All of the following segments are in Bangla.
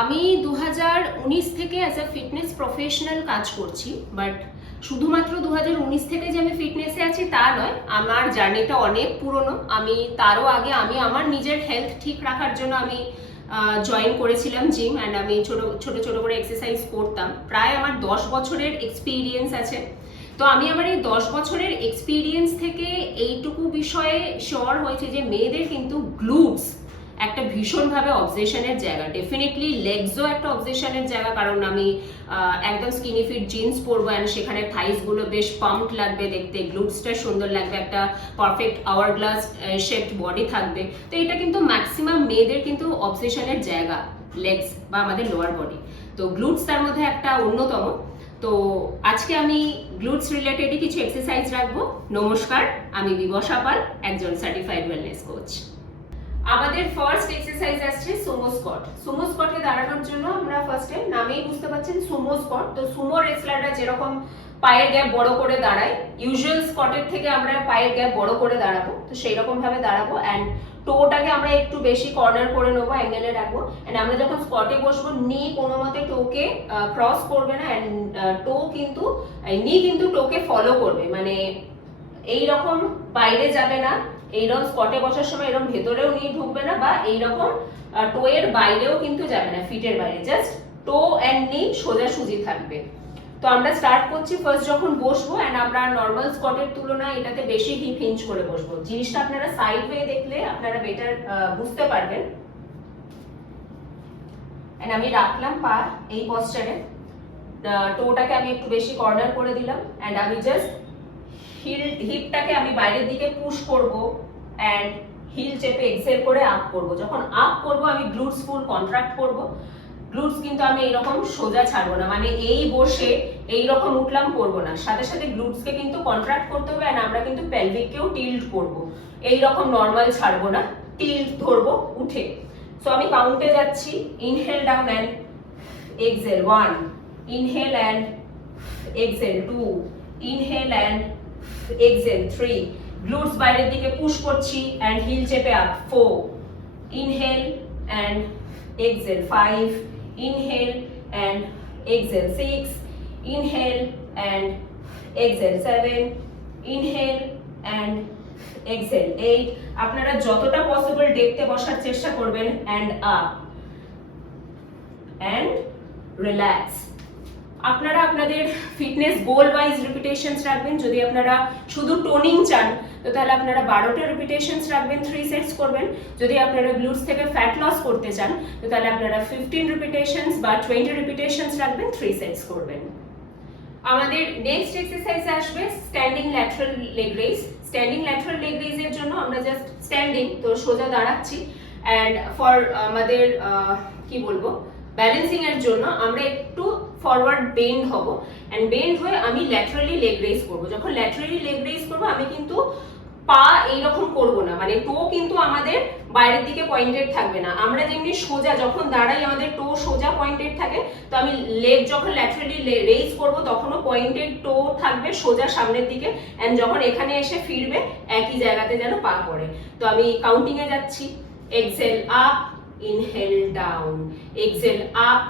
আমি 2019 থেকে অ্যাজ আ ফিটনেস প্রফেশনাল কাজ করছি, বাট শুধুমাত্র 2019 থেকে যে আমি ফিটনেসে আছি তা নয়, আমার জার্নিটা অনেক পুরনো। আমি তারও আগে আমি আমার নিজের হেলথ ঠিক রাখার জন্য আমি জয়েন করেছিলাম জিম, অ্যান্ড আমি ছোট ছোট করে এক্সারসাইজ করতাম। প্রায় আমার 10 বছরের এক্সপিরিয়েন্স আছে। তো আমি আমার এই 10 বছরের এক্সপিরিয়েন্স থেকে এইটুকু বিষয়ে শিওর হয়েছে যে মেয়েদের কিন্তু গ্লুটস একটা ভীষণভাবে অবজেশনের জায়গা। ডেফিনেটলি লেগসও একটা অবজেশনের জায়গা, কারণ আমি একদম স্কিনি ফিট জিন্স পরবো অ্যান্ড সেখানে থাইসগুলো বেশ পাম্পড লাগবে দেখতে, গ্লুটসটা সুন্দর লাগবে, একটা perfect hourglass shaped body থাকবে। তো এটা কিন্তু ম্যাক্সিমাম মেয়েদের কিন্তু অবজেশনের জায়গা, লেগস বা আমাদের লোয়ার বডি। তো গ্লুটস তার মধ্যে একটা অন্যতম। তো আজকে আমি গ্লুটস রিলেটেডই কিছু এক্সারসাইজ রাখবো। নমস্কার, আমি বিবশা পাল, একজন সার্টিফাইড ওয়েলনেস কোচ। আমাদের ফার্স্ট এক্সারসাইজ আসছে সুমো স্কোয়াট। সুমো স্কোয়াটে দাঁড়ানোর জন্য আমরা ফার্স্টে নামেই বুঝতে পারছেন সুমো স্কোয়াট। তো সুমো রেসলাররা যেরকম পায়ের গ্যাপ বড় করে দাঁড়ায়, ইউজুয়াল স্কোয়াটের থেকে আমরা পায়ের গ্যাপ বড় করে দাঁড়াবো। তো সেই রকম ভাবে দাঁড়াবো অ্যান্ড টোটাকে আমরা একটু বেশি কর্নার করে নেবো, অ্যাঙ্গেলে রাখবো। অ্যান্ড আমরা যখন স্কোয়াটে বসবো, নি কোনো মতে টোকে ক্রস করবে না, অ্যান্ড টো কিন্তু নি কিন্তু টোকে ফলো করবে, মানে এইরকম বাইরে যাবে না। এইরকম স্পটে বসার সময় এরকম ভেতরেও নিয়ে ঢুকবে না, বা এইরকম টোয়ের বাইরেও কিন্তু যাবে না, ফিটের বাইরে। জাস্ট টো অ্যান্ড নি সোজাসুজি থাকবে। তো আমরা স্টার্ট করছি। ফার্স্ট যখন বসবো, অ্যান্ড আমরা নর্মাল স্কটের তুলনায় এটাতে বেশি হিপ হিঞ্চ করে বসবো। জিনিসটা আপনারা সাইড ওয়ে দেখলে আপনারা বেটার বুঝতে পারবেন। অ্যান্ড আমি রাখলাম পা এই পশ্চারে, টোটাকে আমি একটু বেশি কর্নার করে দিলাম, অ্যান্ড আমি জাস্ট হিপটাকে আমি বাইরের দিকে পুশ করব অ্যান্ড হিল চেপে এক্সেল করে আপ করব। যখন আপ করব আমি গ্লুটস ফুল কন্ট্রাক্ট করব। গ্লুটস কিন্তু আমি এইরকম সোজা ছাড়বো না, মানে এই বসে এইরকম উঠলাম করবো না, সাথে সাথে গ্লুটসকে কিন্তু কন্ট্রাক্ট করতে হবে। অ্যান্ড আমরা কিন্তু পেলভিককেও টিল্ট করব, এইরকম নর্মাল ছাড়বো না, টিল্ট ধরবো উঠে। সো আমি কাউন্টে যাচ্ছি। Inhale down and exhale 1, inhale and exhale 2, inhale and exhale 3, glutes বাইরের দিকে পুশ করছি অ্যান্ড হিল চেপে up 4, inhale and exhale 5, inhale and exhale 6, inhale and exhale 7, inhale and exhale 8। আপনারা যতটা পসিবল ডেপথে বসার চেষ্টা করবেন, অ্যান্ড আপ অ্যান্ড রিল্যাক্স। আপনারা আপনাদের ফিটনেস গোল ওয়াইজ রিপিটেশনস রাখবেন। যদি আপনারা শুধু টোনিং চান, তো তাহলে আপনারা 12টা রিপিটেশনস রাখবেন, 3 সেটস করবেন। যদি আপনারা গ্লুটস থেকে ফ্যাট লস করতে চান, তো তাহলে আপনারা 15 রিপিটেশনস বা 20 রিপিটেশনস রাখবেন, 3 সেটস করবেন। আমাদের নেক্সট এক্সারসাইজ আসবে standing lateral leg raise. Standing lateral leg রেইজের জন্য আমরা জাস্ট স্ট্যান্ডিং, তো সোজা দাঁড়াচ্ছি, অ্যান্ড ফর আমাদের কি বলবো, ব্যালেন্সিং এর জন্য আমরা একটু ফরওয়ার্ড বেন্ড হব, এন্ড বেন্ড হয়ে আমি ল্যাটারালি লেগ রেইজ করব। যখন ল্যাটারালি লেগ রেইজ করব, আমি কিন্তু পা এইরকম করব না, মানে টো কিন্তু আমাদের বাইরের দিকে পয়েন্টেড থাকবে না। আমরা যেমনি সোজা যখন দাঁড়াই আমাদের টো সোজা পয়েন্টেড থাকে, তো আমি লেগ যখন ল্যাটারালি রেইজ করব তখনও পয়েন্টেড টো থাকবে সোজা সামনের দিকে, এন্ড যখন এখানে এসে ফিরবে একই জায়গাতে যেন পা পড়ে। তো আমি কাউন্টিং এ যাচ্ছি। Exhale up, inhale down, exhale up,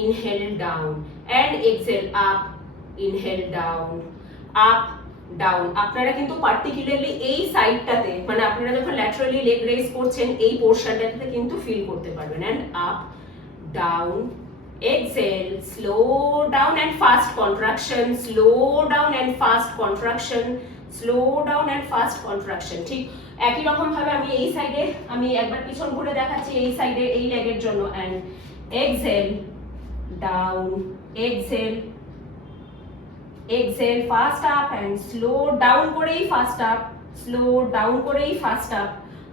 inhale down, and exhale up, inhale down, up, down. আপনারা কিন্তু পার্টিকুলারলি এই সাইডটাতে, মানে আপনারা যখন ল্যাটারালি লেগ রেইজ করছেন এই পোরশনটাতে কিন্তু ফিল করতে পারবেন। and up, down, exhale, slow down and fast contraction, slow down and fast contraction, slow down and fast contraction। ঠিক একই রকম ভাবে আমি এই সাইডে, আমি একবার পিছন ঘুরে দেখাচ্ছি এই সাইডে এই লেগের জন্য। And exhale down, exhale, exhale fast up and slow down করেই ফাস্ট আপ, স্লো ডাউন করেই ফাস্ট আপ।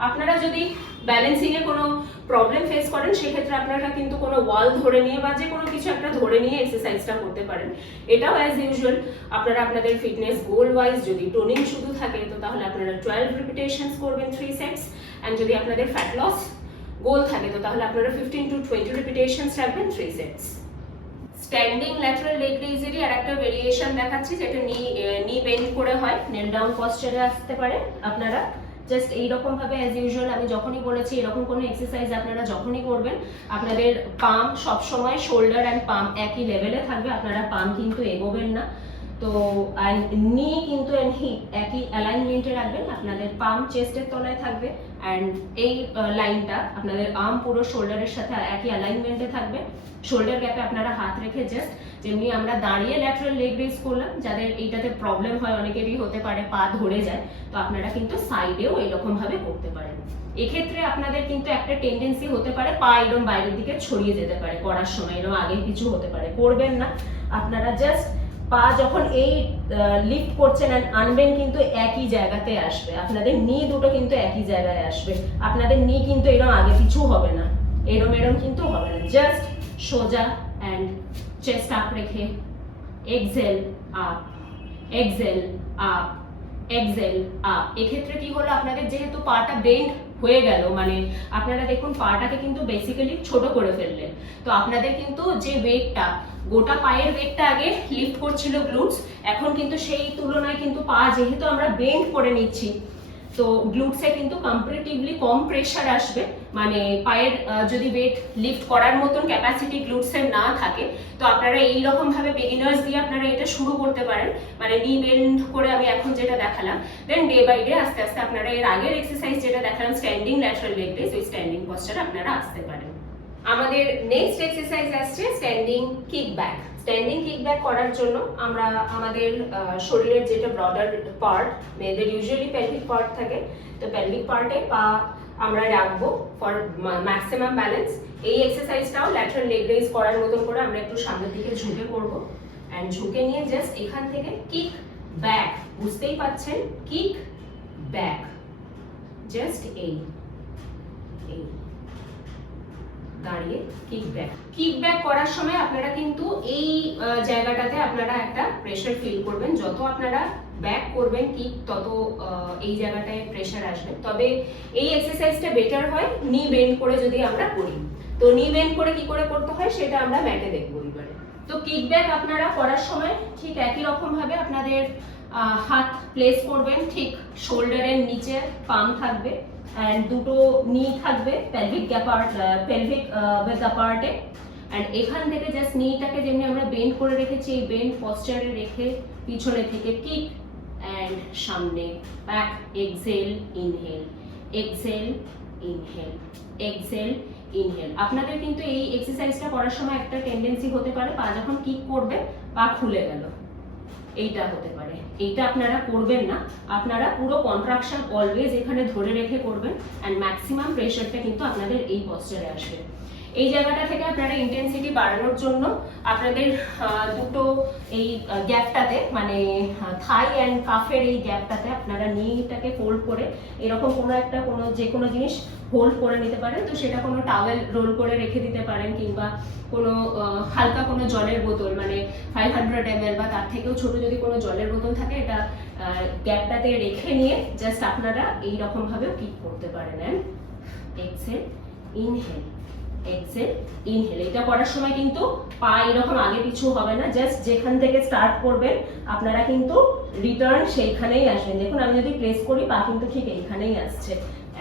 আপনারা যদি ব্যালেন্সিং এ কোনো প্রবলেম ফেস করেন, সেক্ষেত্রে আপনারা কিন্তু কোনো ওয়াল ধরে নিয়ে বা যে কোনো কিছু একটা ধরে নিয়ে এক্সারসাইজটা করতে পারেন। এটাও অ্যাজ ইউজুয়াল আপনারা আপনাদের ফিটনেস গোল ওয়াইজ, যদি টোনিং শুধু থাকে তো তাহলে আপনারা 12 রিপিটেশনস করবেন, 3 সেটস। অ্যান্ড যদি আপনাদের ফ্যাট লস গোল থাকে তো তাহলে আপনারা 15 to 20 রিপিটেশনস রাখবেন, 3 সেটস। স্ট্যান্ডিং ল্যাটারাল লেগ রেইজেরই আরেকটা ভেরিয়েশন দেখাচ্ছি, যেটা নি বেন্ড করে হয়। নেল ডাউন পশ্চারে আসতে পারে আপনারা, জাস্ট এইরকম ভাবে অ্যাজ ইউজুয়াল আমি যখনই বলেছি এরকম কোনো এক্সারসাইজ আপনারা যখনই করবেন আপনাদের পাম সবসময় শোল্ডার অ্যান্ড পাম একই লেভেলে থাকবে, আপনারা পাম কিন্তু এগোবেন না। তো অ্যান্ড নি কিন্তু হিপ একই অ্যালাইনমেন্টে রাখবেন, আপনাদের পাম চেস্টের তলায় থাকবে অ্যান্ড এই লাইনটা আপনাদের আর্ম পুরো শোল্ডারের সাথে একই অ্যালাইনমেন্টে থাকবে। শোল্ডার গ্যাপে আপনারা হাত রেখে জাস্ট যেমনি আমরা দাঁড়িয়ে ল্যাটারাল লেগ রেজ করলাম, যাদের এইটাতে প্রবলেম হয় অনেকেরই হতে পারে পা ধরে যায়, তো আপনারা কিন্তু সাইডেও এরকম ভাবে করতে পারেন। এক্ষেত্রে আপনাদের কিন্তু একটা টেন্ডেন্সি হতে পারে পা এরকম বাইরের দিকে ছড়িয়ে যেতে পারে করার সময়, এরকম আগে কিছু হতে পারে, করবেন না। আপনারা জাস্ট পা যখন এই লিফট করছেন এন্ড আনবেন কিন্তু একই জায়গাতে আসবে, আপনাদের নি দুটো কিন্তু একই জায়গায় আসবে, আপনাদের নি কিন্তু এরকম আগে কিছু হবে না, এরম কিন্তু হবে না, জাস্ট সোজা অ্যান্ড চেস্ট আপ রেখে exhale up, exhale up, exhale up. এক্ষেত্রে কি হলো, আপনাদের যেহেতু পাটা বেন্ড হয়ে গেল, মানে আপনারা দেখুন পাটাকে কিন্তু বেসিক্যালি ছোট করে ফেললেন, তো আপনাদের কিন্তু যে ওয়েটটা গোটা পায়ের ওয়েটটা আগে লিফট করছিল গ্লুটস, এখন কিন্তু সেই তুলনায় কিন্তু পা যেহেতু আমরা বেন্ড করে নিচ্ছি, তো গ্লুটসে কিন্তু কম্পারেটিভলি কম প্রেশার আসবে, মানে পায়ের যদি ওয়েট লিফট করার মতন ক্যাপাসিটি গ্লুটসের না থাকে, তো আপনারা এই রকম ভাবে বিগিনার্স দিয়ে আপনারা এটা শুরু করতে পারেন, মানে নি বেন্ড করে আমি এখন যেটা দেখালাম, দেন ডে বাই ডে আস্তে আস্তে আপনারা এর আগের এক্সারসাইজ যেটা দেখালাম স্ট্যান্ডিং ল্যাটারাল লেগ রেজ, ওই স্ট্যান্ডিং পশ্চারে আপনারা আসতে পারেন। আমাদের নেক্সট এক্সারসাইজ আসছে standing kick back. Standing kick back করার জন্য আমরা আমাদের শরীরের যেটা ব্রডার পার্ট, মেয়েদের ইউজুয়ালি পেলভিক পার্ট থাকে, তো পেলভিক পার্টে পা আমরা রাখবো ফর ম্যাক্সিমাম ব্যালেন্স। এই এক্সারসাইজটাও ল্যাটারাল লেগ রেজ করার মতন করে আমরা একটু সামনের দিকে ঝুঁকে করবো অ্যান্ড ঝুঁকে নিয়ে জাস্ট এখান থেকে কিক ব্যাক, বুঝতেই পাচ্ছেন কিক ব্যাক, জাস্ট এই দাঁড়িয়ে কিক ব্যাক। কিক ব্যাক করার সময় আপনারা কিন্তু এই জায়গাটাতে আপনারা একটা প্রেসার ফিল করবেন, যত আপনারা ব্যাক করবেন কিক তত এই জায়গাটায় প্রেসার আসবে। তবে এই এক্সারসাইজটা বেটার হয় নি বেন্ড করে যদি আমরা করি, তো নি বেন্ড করে কি করে করতে হয় সেটা আমরা ম্যাটে দেখবো এবারে। তো কিক ব্যাক আপনারা করার সময় ঠিক একই রকম ভাবে আপনাদের হাত প্লেস করবেন, ঠিক শোল্ডারের নিচে পাম থাকবে and দুটো নি থাকবে পেলভিক গ্যাপার্ট, পেলভিক উইথ আপার্টে, এন্ড এখান থেকে জাস্ট নিটাকে যেমনি আমরা বেন্ড করে রেখেছি এই বেন্ড পশ্চারে রেখে পিছনে থেকে কিক এন্ড সামনে back, Excel inhale, exhale inhale, exhale inhale. আপনাদের কিন্তু এই এক্সারসাইজটা করার সময় একটা টেন্ডেন্সি হতে পারে পা যখন কিক করবে পা খুলে গেল, এইটা হতে পারে, এইটা আপনারা করবেন না, আপনারা পুরো কন্ট্রাকশন অলওয়েজ এখানে ধরে রেখে করবেন এন্ড ম্যাক্সিমাম প্রেসারটা কিন্তু আপনাদের এই পশ্চারে আসবে। এই জায়গাটা থেকে আপনারা ইন্টেন্সিটি বাড়ানোর জন্য আপনাদের দুটো এই গ্যাপটাতে, মানে থাই অ্যান্ড কাফের এই গ্যাপটাতে আপনারা নিটাকে ফোল্ড করে এরকম কোনো যে কোনো জিনিস হোল্ড করে নিতে পারেন, তো সেটা কোনো টাওয়েল রোল করে রেখে দিতে পারেন, কিংবা কোনো হালকা কোনো জলের বোতল, মানে 500 ml বা তার থেকেও ছোট যদি কোনো জলের বোতল থাকে, এটা গ্যাপটাতে রেখে নিয়ে জাস্ট আপনারা এই রকম ভাবে কিক করতে পারেন and exhale inhale, exhale inhale. এটা করার সময় কিন্তু পা এরকম আগে পিছু হবে না, জাস্ট যেখান থেকে স্টার্ট করবেন আপনারা কিন্তু রিটার্ন সেইখানেই আসবেন। দেখুন আমি যদি প্রেস করি পা কিন্তু ঠিক এইখানেই আসছে,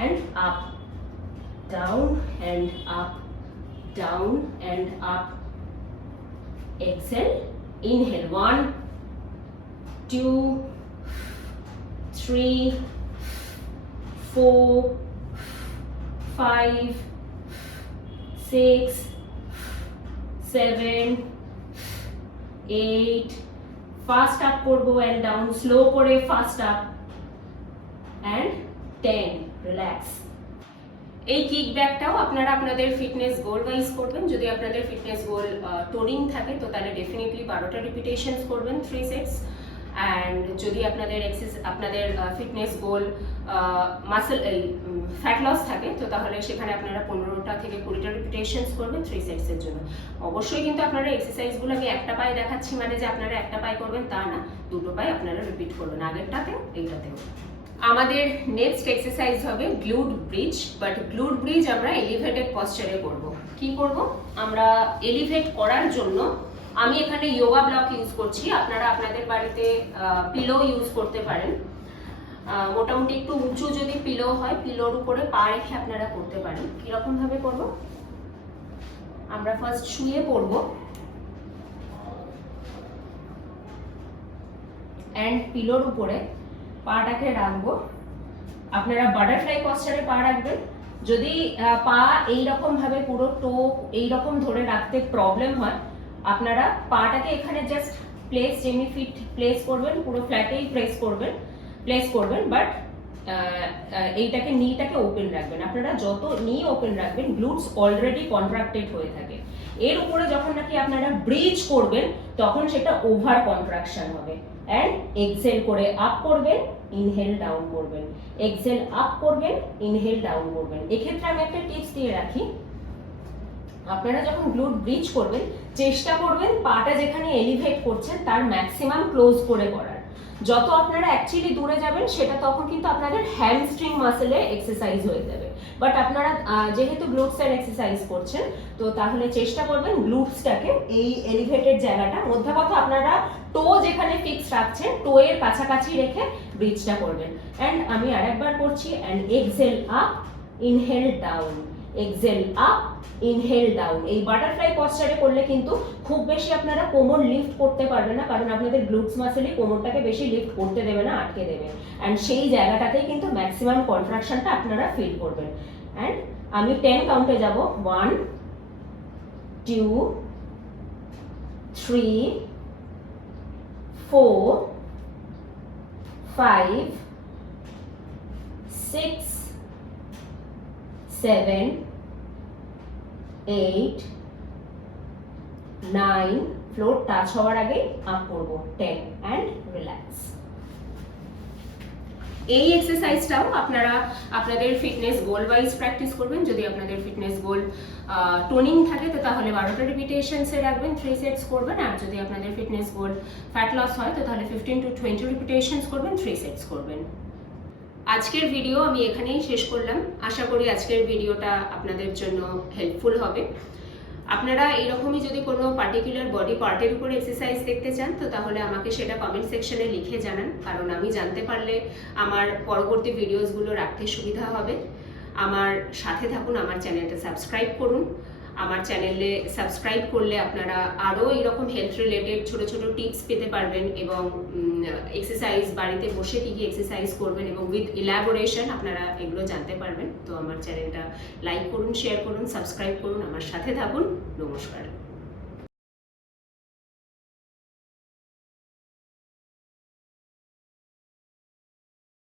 end up down end up, down end up, Excel inhale, 1 2 3 4 5 6 7 8, fast up করবো এন্ড ডাউন, স্লো করে ফাস্ট আপ এন্ড 10, রিল্যাক্স। এই কিক ব্যাকটাও আপনারা আপনাদের ফিটনেস গোল ওয়াইজ করবেন, যদি আপনাদের ফিটনেস গোল টোনিং থাকে তো তাহলে ডেফিনেটলি 12টা রিপিটেশনস করবেন 3 সেটস, অ্যান্ড যদি আপনাদের আপনাদের ফিটনেস গোল মাসল ফ্যাট লস থাকে তো তাহলে সেখানে আপনারা 15টা থেকে 20টা রিপিটেশনস করবেন 3 সেটসের জন্য। অবশ্যই কিন্তু আপনারা এক্সারসাইজগুলো আমি একটা পায়ে দেখাচ্ছি মানে যে আপনারা একটা পায়ে করবেন তা না, দুটো পায়ে আপনারা রিপিট করবেন, আগেরটাতেও এইটাতেও। আমাদের নেক্সট এক্সারসাইজ হবে glute bridge, but glute bridge আমরা এলিভেটেড পশ্চারে করব। কি করব, আমরা এলিভেট করার জন্য আমি এখানে যোগা ব্লক ইউজ করছি, আপনারা আপনাদের বাড়িতে পিলো ইউজ করতে পারেন। মোটামুটি একটু উঁচু যদি পিলো হয়, পিলোর উপরে পা রেখে আপনারা করতে পারেন। কিরকম ভাবে করব, আমরা ফার্স্ট শুয়ে পড়ব অ্যান্ড পিলোর উপরে পাটাকে রাখবো। আপনারা বাটারফ্লাই পশ্চারে পা রাখবেন। যদি পা এইরকম ভাবে পুরো টো এইরকম ধরে রাখতে প্রবলেম হয়, আপনারা পাটাকে এখানে জাস্ট প্লেস, যেমনি ফিট প্লেস করবেন পুরো ফ্ল্যাটেই প্লেস করবেন, বাট এইটাকে নিটাকে ওপেন রাখবেন। আপনারা যত নি ওপেন রাখবেন, গ্লুটস অলরেডি কন্ট্রাক্টেড হয়ে থাকে। এর উপরে যখন নাকি আপনারা ব্রিজ করবেন তখন সেটা ওভার কন্ট্রাকশন হবে। অ্যান্ড এক্সেল করে আপ করবেন, ইনহেল ডাউন করবেন, এক্সেল আপ করবেন, ইনহেল ডাউন করবেন। এক্ষেত্রে আমি একটা টিপস দিয়ে রাখি, আপনারা যখন গ্লুট ব্রিজ করবেন চেষ্টা করবেন পাটা যেখানে এলিভেট করছেন তার ম্যাক্সিমাম ক্লোজ করে করার। যত আপনারা অ্যাকচুয়ালি দূরে যাবেন সেটা তখন কিন্তু আপনাদের হ্যামস্ট্রিং মাসেলে এক্সারসাইজ হয়ে যাবে। বাট আপনারা যেহেতু গ্লুটসের এক্সারসাইজ করছেন, তো তাহলে চেষ্টা করবেন গ্লুটসটাকে এই এলিভেটেড জায়গাটা, মধ্যে কথা আপনারা টো যেখানে ফিক্স রাখছেন টো এর কাছাকাছি রেখে ব্রিজটা করবেন। অ্যান্ড আমি আরেকবার করছি, and exhale up, inhale down, exhale up, inhale down. এই বাটারফ্লাই পশ্চারে করলে কিন্তু খুব বেশি আপনারা কোমর লিফট করতে পারবেন না, কারণ আপনাদের গ্লুটস মাসেলই কোমরটাকে বেশি লিফট করতে দেবে না, আটকে দেবে। অ্যান্ড সেই জায়গাটাতেই কিন্তু ম্যাক্সিমাম কন্ট্রাকশনটা আপনারা ফিল করবেন। অ্যান্ড আমি 10 কাউন্টে যাব, 1 2 3 4 5 6 7 8 9, ফ্লোর টাচ হওয়ার আগে আপ করব, 10 অ্যান্ড রিল্যাক্স। এই এক্সারসাইজটাও আপনারা আপনাদের ফিটনেস গোল ওয়াইজ প্র্যাকটিস করবেন। যদি আপনাদের ফিটনেস গোল টোনিং থাকে তো তাহলে 12টা রিপিটেশনসে রাখবেন, 3 সেটস করবেন। আর যদি আপনাদের ফিটনেস গোল ফ্যাট লস হয় তো তাহলে 15 to 20 রিপিটেশনস করবেন, 3 সেটস করবেন। আজকের ভিডিও আমি এখানেই শেষ করলাম। আশা করি আজকের ভিডিওটা আপনাদের জন্য হেল্পফুল হবে। আপনারা এরকমই যদি কোনো পার্টিকুলার বডি পার্টের উপর এক্সারসাইজ দেখতে চান তো তাহলে আমাকে সেটা কমেন্ট সেকশনে লিখে জানান, কারণ আমি জানতে পারলে আমার পরবর্তী ভিডিওসগুলো রাখতে সুবিধা হবে। আমার সাথে থাকুন, আমার চ্যানেলটা সাবস্ক্রাইব করুন। আমার চ্যানেলে সাবস্ক্রাইব করলে আপনারা আরও এরকম হেলথ রিলেটেড ছোট ছোট টিপস পেতে পারবেন, এবং এক্সারসাইজ বাড়িতে বসে কী কী এক্সারসাইজ করবেন এবং উইথ ইলাবোরেশন আপনারা এগুলো জানতে পারবেন। তো আমার চ্যানেলটা লাইক করুন, শেয়ার করুন, সাবস্ক্রাইব করুন, আমার সাথে থাকুন। নমস্কার।